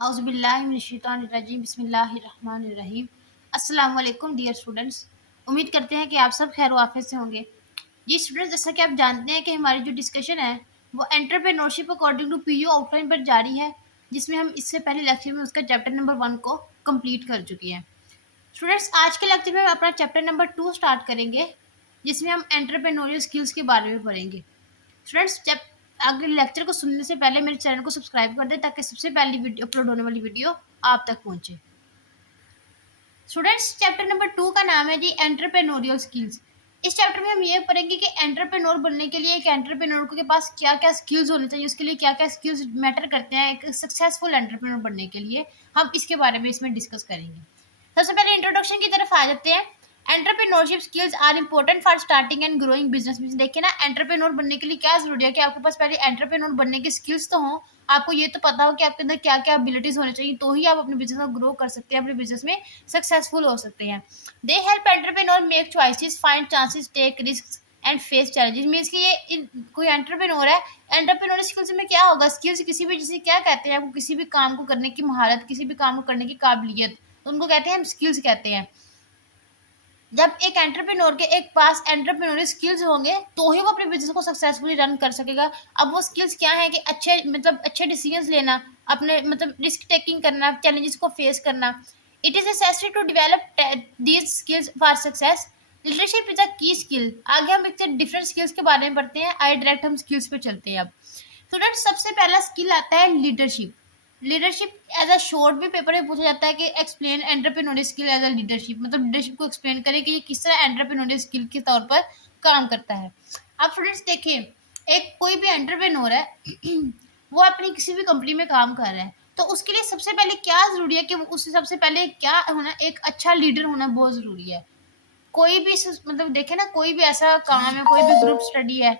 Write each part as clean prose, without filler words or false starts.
औज़ुबिल्लाहिमिनश्शैतानिर्रजीम बिस्मिल्लाहिर्रहमानिर्रहीम। अस्सलाम वालेकुम डियर स्टूडेंट्स। उम्मीद करते हैं कि आप सब खैर वाफियत से होंगे। जी स्टूडेंट्स, जैसा कि आप जानते हैं कि हमारी जो डिस्कशन है वो entrepreneurship according to PU outline पर जारी है, जिसमें हम इससे पहले लेक्चर में उसका चैप्टर नंबर 1 को कंप्लीट कर चुके हैं। स्टूडेंट्स, आज के लेक्चर में हम अपना चैप्टर नंबर 2 स्टार्ट करेंगे, जिसमें हम एंटरप्रेन्योरियल स्किल्स के बारे में पढ़ेंगे। स्टूडेंट्स, जब अगले लेक्चर को सुनने से पहले मेरे चैनल को सब्सक्राइब कर दें ताकि सबसे पहली वीडियो अपलोड होने वाली वीडियो आप तक पहुंचे। स्टूडेंट्स, चैप्टर नंबर 2 का नाम है जी एंटरप्रेन्योरियल स्किल्स। इस चैप्टर में हम ये पढ़ेंगे कि एंटरप्रेन्योर बनने के लिए एक एंटरप्रेन्योर के पास क्या क्या स्किल्स होने चाहिए, उसके लिए क्या क्या स्किल्स मैटर करते हैं एक सक्सेसफुल एंटरप्रेन्योर बनने के लिए। हम इसके बारे में इसमें डिस्कस करेंगे। सबसे पहले इंट्रोडक्शन की तरफ आ जाते हैं। Entrepreneurship skills are important for starting and growing business. देखिए ना, एंटरप्रेन्योर बनने के लिए क्या जरूरी है कि आपके पास पहले एंटरप्रेन्योर बनने के स्किल्स तो हों, आपको ये तो पता हो कि आपके अंदर क्या क्या एबिलिटीज होनी चाहिए, तो ही आप अपने बिजनेस को ग्रो कर सकते हैं, अपने बिजनेस में सक्सेसफुल हो सकते हैं। They help entrepreneur make choices, find chances, take risk and face challenges. Means कि कोई एंटरप्रेन्योर है, एंटरप्रेन्योर स्किल्स में क्या होगा, स्किल्स किसी भी, जिसे क्या कहते हैं, आपको किसी भी काम को करने की महारत, किसी भी काम को करने की काबिलियत, उनको कहते हैं हम स्किल्स कहते हैं। जब एक एंटरप्रेन्योर के एक पास एंटरप्रेन्योरियल स्किल्स होंगे तो ही वो अपने बिजनेस को सक्सेसफुली रन कर सकेगा। अब वो स्किल्स क्या है कि अच्छे डिसीजंस लेना, अपने रिस्क टेकिंग करना, चैलेंजेस को फेस करना। It is necessary to develop these skills for success. Leadership is a key skill. आगे हम एक डिफरेंट स्किल्स के बारे में पढ़ते हैं। आइए डायरेक्ट हम स्किल्स पे चलते हैं। अब स्टूडेंट, सबसे पहला स्किल आता है leadership. Leadership as a short भी पेपर में पूछा जाता है कि explain entrepreneurial skill as a leadership. Leadership को एक्सप्लेन करें कि ये किस तरह एंटरप्रेन्योरियल स्किल के तौर पर काम करता है। अब स्टूडेंट्स देखिए, एक कोई भी एंटरप्रेन्योर है वो अपनी किसी भी कंपनी में काम कर रहा है, तो उसके लिए सबसे पहले क्या जरूरी है कि उससे सबसे पहले क्या होना, एक अच्छा लीडर होना बहुत जरूरी है। कोई भी देखे ना, कोई भी ऐसा काम है, कोई भी ग्रुप स्टडी है,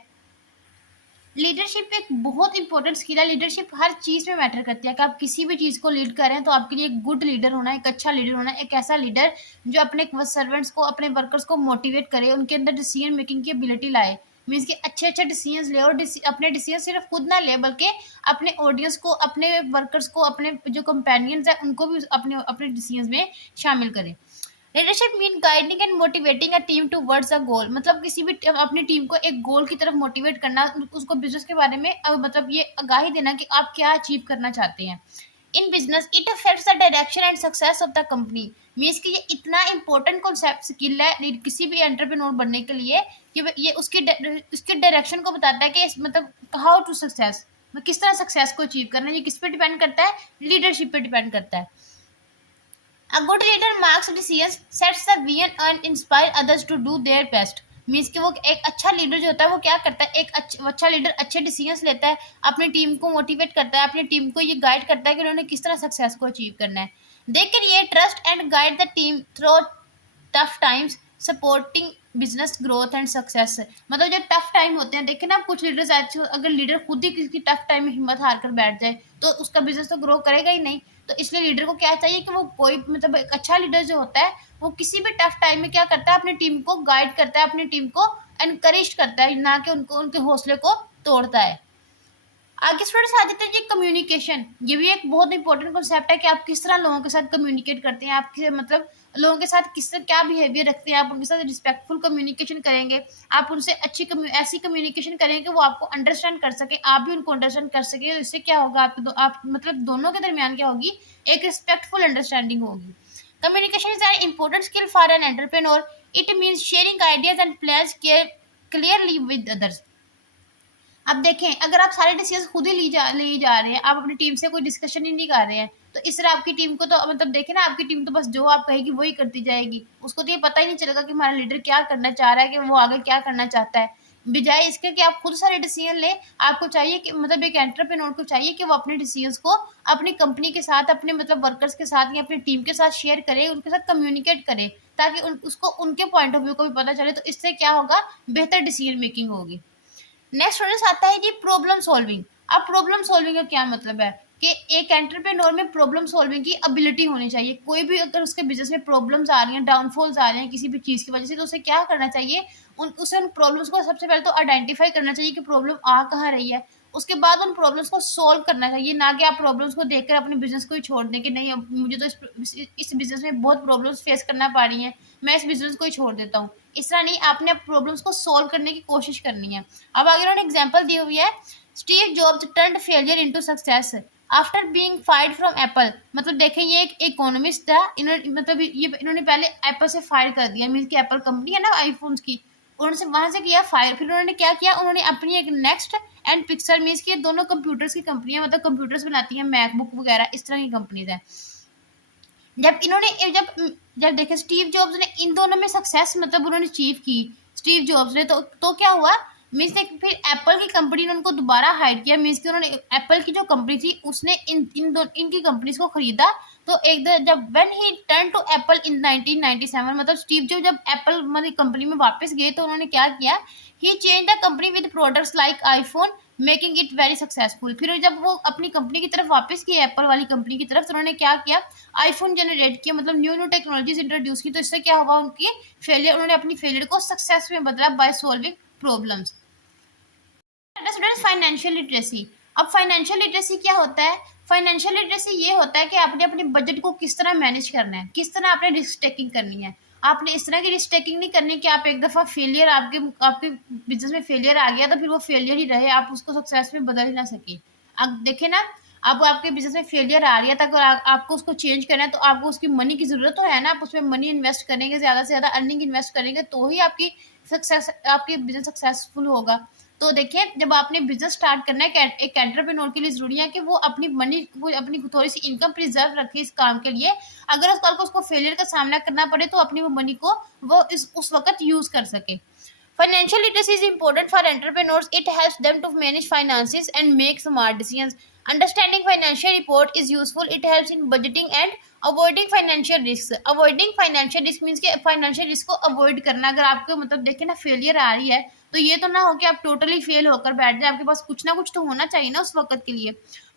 लीडरशिप एक बहुत इंपॉर्टेंट स्किल है। लीडरशिप हर चीज में मैटर करती है कि आप किसी भी चीज को लीड कर रहे हैं, तो आपके लिए एक गुड लीडर होना, एक अच्छा लीडर होना, एक ऐसा लीडर जो अपने सर्वेंट्स को, अपने वर्कर्स को मोटिवेट करे, उनके अंदर डिसीजन मेकिंग की एबिलिटी लाए। मीन्स कि अच्छे अच्छे डिसीजन ले, और अपने डिसीजन सिर्फ खुद ना ले बल्कि अपने ऑडियंस को, अपने वर्कर्स को, अपने जो कंपेनियंस है उनको भी अपने अपने डिसीजन में शामिल करें। Leadership mean guiding and motivating a team towards a goal. किसी भी अपनी टीम को एक गोल की तरफ मोटिवेट करना, उसको बिजनेस के बारे में ये आगाही देना कि आप क्या अचीव करना चाहते हैं। In business it affects the direction and success of the company. Means कि ये इतना इंपॉर्टेंट कॉन्सेप्ट स्किल है किसी भी एंटरप्रेन्योर बनने के लिए कि ये उसके डायरेक्शन को बताता है कि हाउ टू सक्सेस, किस तरह सक्सेस को अचीव करना है। ये किस पे डिपेंड करता है? लीडरशिप पे डिपेंड करता है। A good leader marks decisions, sets the vision and inspire others to do their best. Means कि वो एक अच्छा लीडर जो होता है वो क्या करता है, एक अच्छा लीडर अच्छे डिसीजंस लेता है, अपनी टीम को मोटिवेट करता है, अपनी टीम को ये गाइड करता है कि उन्होंने किस तरह सक्सेस को अचीव करना है। They create trust and guide the team through tough times, supporting business growth and success. जब टफ टाइम होते हैं, देखे ना, कुछ लीडर्स अच्छे, अगर लीडर खुद ही किसी टफ टाइम में हिम्मत हार कर बैठ जाए तो उसका बिजनेस तो ग्रो करेगा ही नहीं। तो इसलिए लीडर को क्या चाहिए कि वो कोई एक अच्छा लीडर जो होता है वो किसी भी टफ टाइम में क्या करता है, अपनी टीम को गाइड करता है, अपनी टीम को एनकरेज करता है, ना कि उनको उनके हौसले को तोड़ता है। आगे स्टूडेंट्स आ जाते हैं जी कम्युनिकेशन। ये भी एक बहुत इंपॉर्टेंट कॉन्सेप्ट है कि आप किस तरह लोगों के साथ कम्युनिकेट करते हैं, आप लोगों के साथ किस तरह क्या बिहेवियर रखते हैं, आप उनके साथ रिस्पेक्टफुल कम्युनिकेशन करेंगे, आप उनसे ऐसी कम्युनिकेशन करेंगे कि वो आपको अंडरस्टैंड कर सके, आप भी उनको अंडरस्टैंड कर सके। इससे क्या होगा, आप दोनों के दरमियान क्या होगी, एक रिस्पेक्टफुल अंडरस्टैंडिंग होगी। Communication is an important skill for an entrepreneur. It means sharing ideas and plans clearly with others. अब देखें, अगर आप सारे डिसीजन खुद ही ले जा रहे हैं, आप अपनी टीम से कोई डिस्कशन ही नहीं कर रहे हैं, तो इस तरह आपकी टीम को तो देखें ना, आपकी टीम तो बस जो आप कहेगी वही करती जाएगी, उसको तो ये पता ही नहीं चलेगा कि हमारा लीडर क्या करना चाह रहा है, कि वो आगे क्या करना चाहता है। बजाय इसके कि आप खुद सारे डिसीजन लें, आपको चाहिए कि एक एंटरप्रेन्योर को चाहिए कि वो अपने डिसीजंस को अपनी कंपनी के साथ, अपने वर्कर्स के साथ या अपनी टीम के साथ शेयर करे, उनके साथ कम्युनिकेट करे, ताकि उसको उनके पॉइंट ऑफ व्यू को भी पता चले। तो इससे क्या होगा, बेहतर डिसीजन मेकिंग होगी। नेक्स्ट स्टूडेंट्स आता है जी प्रॉब्लम सॉल्विंग। अब प्रॉब्लम सॉल्विंग का क्या मतलब है कि एक एंटरप्रेन्योर में प्रॉब्लम सॉल्विंग की एबिलिटी होनी चाहिए। कोई भी अगर उसके बिजनेस में प्रॉब्लम्स आ रही हैं, डाउनफॉल्स आ रहे हैं किसी भी चीज़ की वजह से, तो उसे क्या करना चाहिए, उन प्रॉब्लम्स को सबसे पहले तो आइडेंटिफाई करना चाहिए कि प्रॉब्लम आ कहाँ रही है, उसके बाद उन प्रॉब्लम्स को सॉल्व करना चाहिए, ना कि आप प्रॉब्लम्स को देखकर अपने बिजनेस को ही छोड़ दें कि नहीं अब मुझे तो इस बिजनेस में बहुत प्रॉब्लम्स फेस करना पड़ रही हैं, मैं इस बिजनेस को ही छोड़ देता हूँ। इस तरह नहीं, आपने प्रॉब्लम्स को सॉल्व करने की कोशिश करनी है। अब आगे उन्होंने एग्जाम्पल दी हुई है, Steve jobs turned failure into success after being fired from Apple. मतलब देखें, ये एक इकोनॉमिस्ट था, इन्होंने मतलब ये इन्होंने पहले एप्पल से फायर कर दिया, मीन्स की एप्पल कंपनी है ना आईफोन्स की, उन्होंने वहां से किया फायर। फिर उन्होंने क्या किया, उन्होंने अपनी एक नेक्स्ट एंड पिक्सल, मीन्स की दोनों कंप्यूटर्स की कंपनियां, मतलब कंप्यूटर्स बनाती हैं, मैकबुक वगैरह इस तरह की कंपनीज हैं। जब इन्होंने जब जब देखे स्टीव जॉब्स ने इन दोनों में सक्सेस मतलब उन्होंने अचीव की, स्टीव जॉब्स ने, तो क्या हुआ, मीन्स फिर एप्पल की कंपनी ने उनको दोबारा हायर किया, मीन्स कि उन्होंने एप्पल की जो कंपनी थी उसने इनकी कंपनीज को खरीदा। तो एक जब when he turn to Apple in 1997, मतलब स्टीव जॉब जब एप्पल मतलब कंपनी में वापस गए तो उन्होंने क्या किया, he change the company with products like iPhone making it very successful. फिर जब वो अपनी कंपनी की तरफ वापस किए, एप्पल वाली कंपनी की तरफ, तो उन्होंने क्या किया, आईफोन जनरेट किया, मतलब न्यू न्यू टेक्नोलॉजीज इंट्रोड्यूस की। तो इससे क्या हुआ, उनकी फेलियर, उन्होंने अपनी फेलियर को सक्सेस में बदला by solving problems. Students, financial literacy. अब फाइनेंशियल लिटरेसी क्या होता है, फाइनेंशियल लिटरेसी ये होता है कि आपने अपने बजट को किस तरह मैनेज करना है, किस तरह आपने रिस्क टेकिंग करनी है। आपने इस तरह की रिस्क टेकिंग नहीं करनी कि आप एक दफ़ा फेलियर, आपके आपके बिजनेस में फेलियर आ गया तो फिर वो फेलियर ही रहे, आप उसको सक्सेस में बदल ही ना सके। अब देखे ना, अब आपके बिजनेस में फेलियर आ रही है, तो अगर आपको उसको चेंज करना है तो आपको उसकी मनी की ज़रूरत तो है ना, आप उसमें मनी इन्वेस्ट करेंगे, ज़्यादा से ज़्यादा अर्निंग इन्वेस्ट करेंगे, तो ही आपकी सक्सेस, आपकी बिजनेस सक्सेसफुल होगा। तो देखिए, जब आपने बिजनेस स्टार्ट करना है, एक एंटरप्रेन्योर के लिए जरूरी है कि वो अपनी मनी, वो अपनी थोड़ी सी इनकम प्रिजर्व रखे इस काम के लिए, अगर उस कल को उसको फेलियर का सामना करना पड़े तो अपनी वो मनी को वो उस वक्त यूज कर सके। Financial literacy is important for entrepreneurs. It helps them to manage finances and make smart decisions. Understanding financial report is useful. It helps in budgeting and avoiding financial risks. Avoiding financial risk means कि financial risk को avoid करना। अगर आपको मतलब देखे ना failure आ रही है, तो ये तो ना हो कि आप टोटली फेल होकर बैठ जाए, आपके पास कुछ ना कुछ तो होना चाहिए ना उस वक्त के लिए।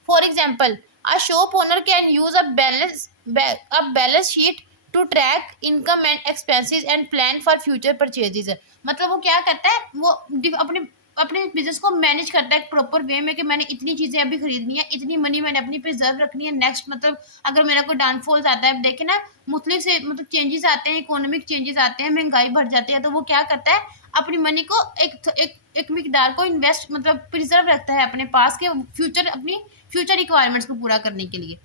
For example, a shop owner can use a balance sheet to track income and expenses and plan for future purchases। मतलब वो क्या करता है, वो अपने अपने बिजनेस को मैनेज करता है प्रॉपर वे में कि मैंने इतनी चीजें अभी खरीदनी है, इतनी मनी मैंने अपनी प्रिजर्व रखनी है, नेक्स्ट मतलब अगर मेरा कोई डाउनफॉल्स आता है, देखे ना मुख्तलिफ से मतलब चेंजेस आते हैं, इकोनॉमिक चेंजेस आते हैं, महंगाई बढ़ जाती है, तो वो क्या करता है, अपनी मनी को एक मिकदार को इन्वेस्ट मतलब प्रिजर्व रखता है अपने पास के फ्यूचर, अपनी फ्यूचर रिक्वायरमेंट्स को पूरा करने के लिए।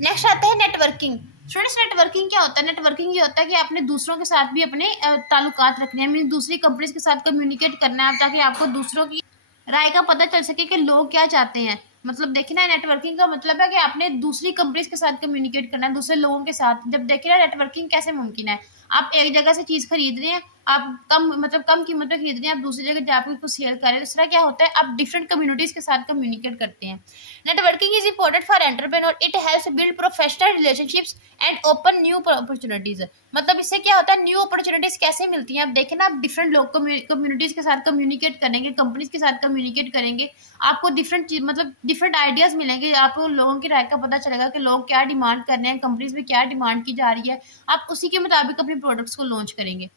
नेक्स्ट आता है नेटवर्किंग। स्टूडेंट्स, नेटवर्किंग क्या होता है, नेटवर्किंग ये होता है कि आपने दूसरों के साथ भी अपने ताल्लुकात रखने हैं, मीन दूसरी कंपनीज के साथ कम्युनिकेट करना है, ताकि आपको दूसरों की राय का पता चल सके कि लोग क्या चाहते हैं। मतलब देखिए ना, नेटवर्किंग का मतलब है कि आपने दूसरी कंपनीज के साथ कम्युनिकेट करना है, दूसरे लोगों के साथ। जब देखिए ना, नेटवर्किंग कैसे मुमकिन है, आप एक जगह से चीज़ खरीद रहे हैं, आप कम कीमत में खरीद रहे हैं, आप दूसरी जगह जाकर उसको सेल कर रहे हैं, तो इस तरह क्या होता है, आप डिफरेंट कम्युनिटीज़ के साथ कम्युनिकेट करते हैं। Networking is important for entrepreneur. It helps build professional relationships and open new opportunities। मतलब इससे क्या होता है, न्यू अपॉर्चुनिटीज कैसे मिलती हैं, आप देखें ना, आप डिफरेंट लोग कम्युनिटीज के साथ कम्युनिकेट करेंगे, कंपनीज के साथ कम्युनिकेट करेंगे, आपको डिफरेंट चीज मतलब डिफरेंट आइडियाज मिलेंगे, आपको लोगों की राय का पता चलेगा कि लोग क्या डिमांड कर रहे हैं, कंपनीज में क्या डिमांड की जा रही है, आप उसी के मुताबिक अपने प्रोडक्ट्स को लॉन्च करेंगे।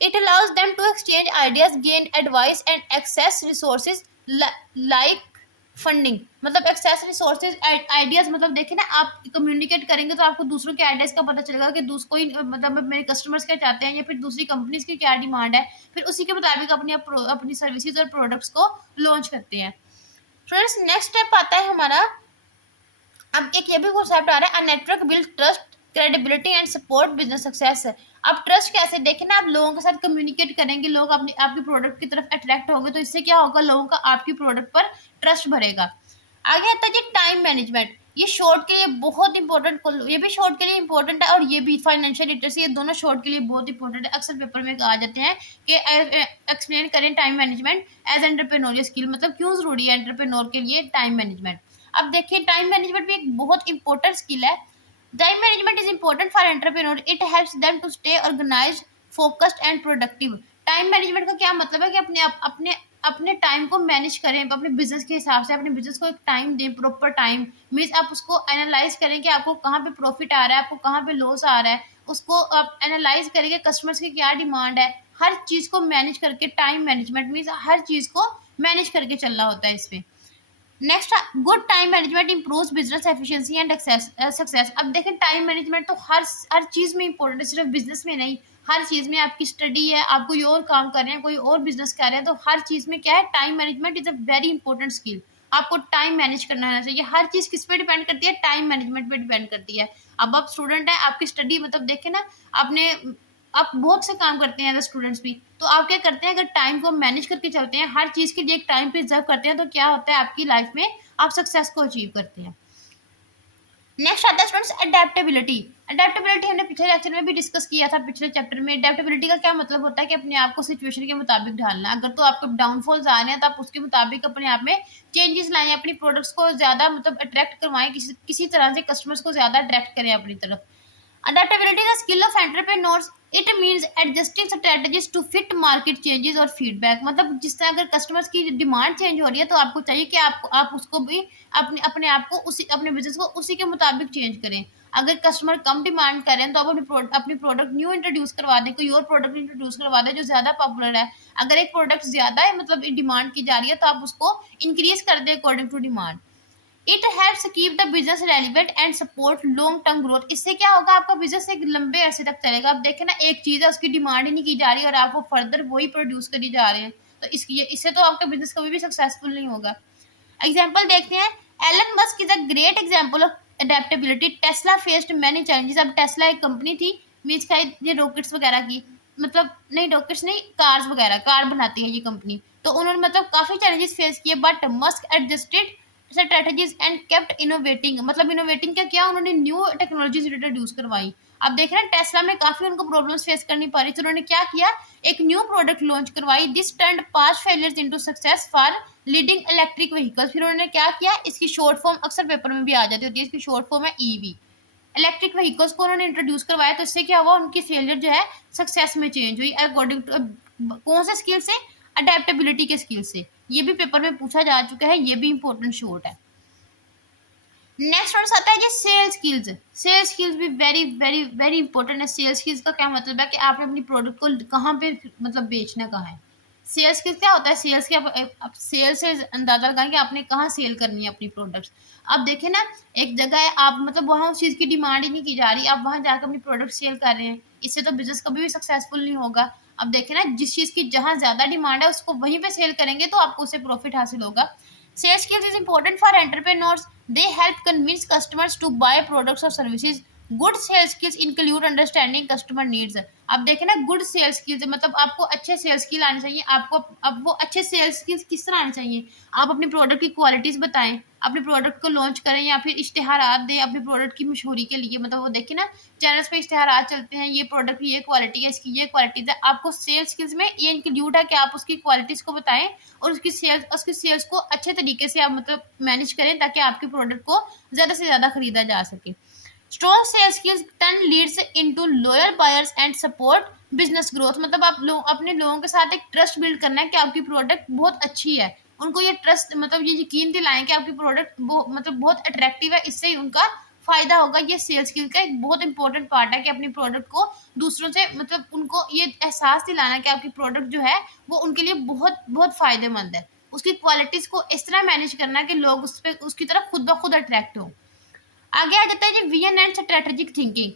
It allows them to exchange ideas, gain advice and access resources like funding. मतलब एक्सेस रिसोर्सेज आइडियाज, मतलब देखे ना, आप कम्युनिकेट करेंगे तो आपको दूसरों के आइडियाज का पता चलेगा कि कोई मतलब मेरे कस्टमर्स क्या चाहते हैं, या फिर दूसरी कंपनीज की क्या डिमांड है, फिर उसी के मुताबिक अपनी सर्विसेज और प्रोडक्ट्स को लॉन्च करते हैं। फ्रेंड्स, नेक्स्ट स्टेप आता है हमारा, अब एक ये भी कॉन्सेप्ट आ रहा है, a network build trust credibility and support business success. अब ट्रस्ट कैसे, देखें ना, आप लोगों के साथ कम्युनिकेट करेंगे, लोग अपनी आपके प्रोडक्ट की तरफ अट्रैक्ट होंगे, तो इससे क्या होगा, लोगों का आपकी प्रोडक्ट पर ट्रस्ट भरेगा। आगे आता है जी टाइम मैनेजमेंट। ये शॉर्ट के लिए बहुत इंपॉर्टेंट, ये भी शॉर्ट के लिए इंपॉर्टेंट है और ये भी फाइनेंशियल लिटरेसी, ये दोनों शॉर्ट के लिए बहुत इंपॉर्टेंट है। अक्सर पेपर में आ जाते हैं कि एक्सप्लेन करें time management as entrepreneurial skill, मतलब क्यों जरूरी है एंटरप्रेन्योर के लिए टाइम मैनेजमेंट। अब देखिए, टाइम मैनेजमेंट भी एक बहुत इंपॉर्टेंट स्किल है। Time management is important for entrepreneur. It helps them to stay organised, focused and productive. Time management का क्या मतलब है कि अपने अपने टाइम को मैनेज करें, अपने बिजनेस के हिसाब से अपने बिजनेस को एक टाइम दें, प्रॉपर टाइम, मीन्स आप उसको एनालाइज करें कि आपको कहाँ पे प्रॉफिट आ रहा है, आपको कहाँ पे लॉस आ रहा है, उसको आप एनालाइज करेंगे कस्टमर्स की क्या डिमांड है, हर चीज़ को मैनेज करके। टाइम मैनेजमेंट मीन्स हर चीज़ को मैनेज करके चलना होता है इस पे। Next, good time management improves business efficiency and success. अब देखें टाइम मैनेजमेंट तो हर चीज़ में इंपॉर्टेंट है, सिर्फ बिजनेस में नहीं, हर चीज़ में। आपकी स्टडी है, आप कोई और काम कर रहे हैं, कोई और बिजनेस कर रहे हैं, तो हर चीज़ में क्या है, time management is a very important skill. आपको टाइम मैनेज करना आना चाहिए। हर चीज़ किस पे डिपेंड करती है, टाइम मैनेजमेंट पे डिपेंड करती है। अब आप स्टूडेंट हैं, आपकी स्टडी मतलब देखें ना, आपने आप बहुत से काम करते हैं एज स्टूडेंट्स भी, तो आप क्या करते हैं, अगर टाइम को मैनेज करके चलते हैं, हर चीज़ के लिए एक टाइम पे रिजर्व करते हैं, तो क्या होता है आपकी लाइफ में, आप सक्सेस को अचीव करते हैं। नेक्स्ट आता है स्टूडेंट्स अडेप्टेबिलिटी। अडेप्टेबिलिटी हमने पिछले लेक्चर में भी डिस्कस किया था, पिछले चैप्टर में। अडेप्टेबिलिटी का क्या मतलब होता है कि अपने आप को सिचुएशन के मुताबिक ढालना। अगर तो आपको डाउनफॉल्स आ रहे हैं, तो आप उसके मुताबिक अपने आप में चेंजेस लाएं, अपनी प्रोडक्ट्स को ज़्यादा मतलब अट्रैक्ट करवाएं, किसी तरह से कस्टमर्स को ज़्यादा अट्रैक्ट करें अपनी तरफ। Adaptability is a skill of entrepreneurs. It means adjusting strategies to fit market changes और feedback। मतलब जिस तरह अगर कस्टमर्स की डिमांड चेंज हो रही है, तो आपको चाहिए कि आप उसको भी अपने आप को उसी अपने बिजनेस को उसी के मुताबिक चेंज करें। अगर कस्टमर कम डिमांड कर रहे हैं, तो आप अपनी प्रोडक्ट न्यू इंट्रोड्यूस करवा दें, कोई और प्रोडक्ट इंट्रोड्यूस करवा दें जो ज़्यादा पॉपुलर है। अगर एक प्रोडक्ट ज़्यादा है मतलब डिमांड की जा रही है, तो आप उसको इंक्रीज कर दें according to demand. It helps keep the business relevant and support long term growth. इससे क्या होगा, आपका बिजनेस एक लंबे अरसे तक चलेगा। आप देखें ना, एक चीज़ है, उसकी डिमांड ही नहीं की जा रही और आप वो फर्दर वही प्रोड्यूस करी जा रहे हैं, तो इससे तो आपका बिजनेस कभी भी सक्सेसफुल नहीं होगा। एग्जाम्पल देखते हैं, Elon Musk is a great example of adaptability. Tesla faced many challenges. अब टेस्ला एक कंपनी थी, मीन्स का ये रॉकेट्स वगैरह की, मतलब नहीं रॉकेट्स नहीं, कार्स वगैरह, कार बनाती है ये कंपनी। तो उन्होंने मतलब काफ़ी चैलेंजेस फेस किए, but Musk adjusted strategies and kept innovating. मतलब इनोवेटिंग क्या किया उन्होंने, न्यू टेक्नोलॉजीज इंट्रोड्यूस करवाई। अब देख रहे हैं टेस्ला में काफ़ी उनको प्रॉब्लम्स फेस करनी पड़ रही, तो उन्होंने क्या किया, एक न्यू प्रोडक्ट लॉन्च करवाई। This turned past failures into success for leading electric vehicles. फिर उन्होंने क्या किया, इसकी शॉर्ट फॉर्म अक्सर पेपर में भी आ जाती होती है, इसकी शॉर्ट फॉर्म है ईवी। इलेक्ट्रिक व्हीकल्स को उन्होंने इंट्रोड्यूस करवाया, तो इससे क्या हुआ, उनकी फेलियर जो है सक्सेस में चेंज हुई अकॉर्डिंग टू कौन से स्किल से, अडेप्टेबिलिटी के स्किल से। ये भी पेपर में पूछा जा चुका है, ये भी इंपॉर्टेंट शॉर्ट है। नेक्स्ट वर्ड आता है जी सेल्स स्किल्स। सेल्स स्किल्स भी वेरी वेरी वेरी इंपॉर्टेंट है। सेल्स स्किल्स का क्या मतलब है कि आपने अपनी प्रोडक्ट को कहाँ पे मतलब बेचना कहाँ है। सेल्स स्किल्स क्या होता है, सेल्स के आप सेल से अंदाजा लगाएं कि आपने कहाँ सेल करनी है अपनी प्रोडक्ट्स। अब देखें ना, एक जगह है, आप मतलब वहाँ उस चीज़ की डिमांड ही नहीं की जा रही, आप वहाँ जाकर अपनी प्रोडक्ट सेल कर रहे हैं, इससे तो बिजनेस कभी भी सक्सेसफुल नहीं होगा। अब देखें ना, जिस चीज़ की जहाँ ज़्यादा डिमांड है उसको वहीं पे सेल करेंगे, तो आपको उससे प्रॉफिट हासिल होगा। Sales skills is important for entrepreneurs. They help convince customers to buy products or services. Good sales skills include understanding customer needs. आप देखें ना, गुड सेल्स स्किल्स मतलब आपको अच्छे सेल्स स्किल आने चाहिए। आपको अब वो अच्छे सेल्स स्किल्स किस तरह आने चाहिए, आप अपने प्रोडक्ट की क्वालिटीज़ बताएं, अपने प्रोडक्ट को लॉन्च करें, या फिर इश्तिहारात दें अपने प्रोडक्ट की मशहूरी के लिए। मतलब वो देखिए ना, चैनल्स पे इश्तिहारात चलते हैं, ये प्रोडक्ट की ये क्वालिटी है, इसकी ये क्वालिटीज़ है। आपको सेल्स स्किल्स में ये इंक्लूड है कि आप उसकी क्वालिटीज़ को बताएं और उसकी सेल्स को अच्छे तरीके से आप मतलब मैनेज करें, ताकि आपके प्रोडक्ट को ज़्यादा से ज़्यादा खरीदा जा सके। Strong sales skills turn leads into loyal buyers and support business growth. मतलब आप अपने लोगों के साथ एक ट्रस्ट बिल्ड करना है कि आपकी प्रोडक्ट बहुत अच्छी है, उनको ये ट्रस्ट मतलब ये यकीन दिलाएं कि आपकी प्रोडक्ट मतलब बहुत अट्रैक्टिव है, इससे ही उनका फायदा होगा। ये सेल्स स्किल का एक बहुत इंपॉर्टेंट पार्ट है कि अपनी प्रोडक्ट को दूसरों से मतलब उनको ये एहसास दिलाना कि आपकी प्रोडक्ट जो है वो उनके लिए बहुत बहुत फायदेमंद है। उसकी क्वालिटीज को इस तरह मैनेज करना है कि लोग उस पर उसकी तरफ खुद ब खुद अट्रैक्ट हो। आगे आ जाता है जी vision and strategic thinking.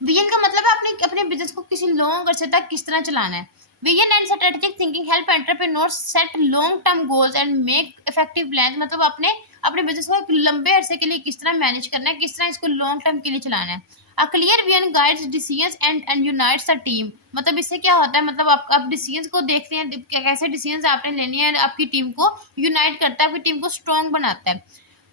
Vision का मतलब है अपने अपने बिजनेस को किसी लॉन्ग अरसे तक किस तरह चलाना है। Vision and strategic thinking help entrepreneurs set long term goals and make effective plan. मतलब अपने अपने बिजनेस को एक लंबे अरसे के लिए किस तरह मैनेज करना है, किस तरह इसको लॉन्ग टर्म के लिए चलाना है। A clear vision guides decisions and unites a team. मतलब इससे क्या होता है, मतलब आप डिसीजंस को देखते हैं, कैसे डिसीजंस आपने लेने हैं, आपकी टीम को यूनाइट करता है, आपकी टीम को स्ट्रॉन्ग बनाता है।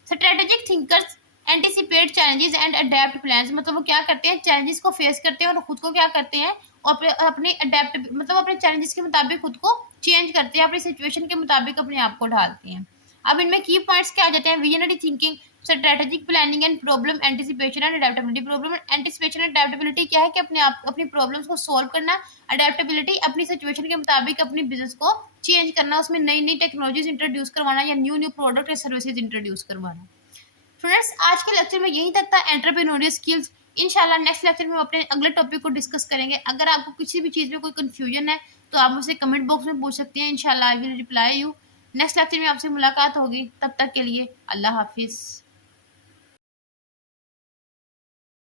Strategic thinkers anticipate challenges and adapt plans. मतलब वो क्या करते हैं, चैलेंजेस को फेस करते हैं और खुद को क्या करते हैं, और अपने अडेप्ट मतलब अपने चैलेंजेस के मुताबिक खुद को चेंज करते हैं, अपनी सिचुएशन के मुताबिक अपने आप को ढालते हैं। अब इनमें की पॉइंट्स क्या आ जाते हैं, visionary thinking, strategic planning and problem anticipation and adaptability. Problem anticipation and adaptability क्या है कि अपने आप अपनी प्रॉब्लम्स को सॉल्व करना। अडेप्टेबिलिटी अपनी सिचुएशन के मुताबिक अपनी बिजनेस को चेंज करना, उसमें नई नई टेक्नोलॉजीज इंट्रोड्यूस करवाना या न्यू न्यू प्रोडक्ट या सर्विसेज इंट्रोड्यूस करवाना। फ्रेंड्स आज के लेक्चर में यही तक था, एंटरप्रेन्योरियल स्किल्स। इंशाल्लाह नेक्स्ट लेक्चर में हम अपने अगले टॉपिक को डिस्कस करेंगे। अगर आपको किसी भी चीज़ में कोई कन्फ्यूजन है तो आप मुझसे कमेंट बॉक्स में पूछ सकते हैं, इंशाल्लाह I will reply you. Next lecture में आपसे मुलाकात होगी, तब तक के लिए अल्लाह हाफिज़।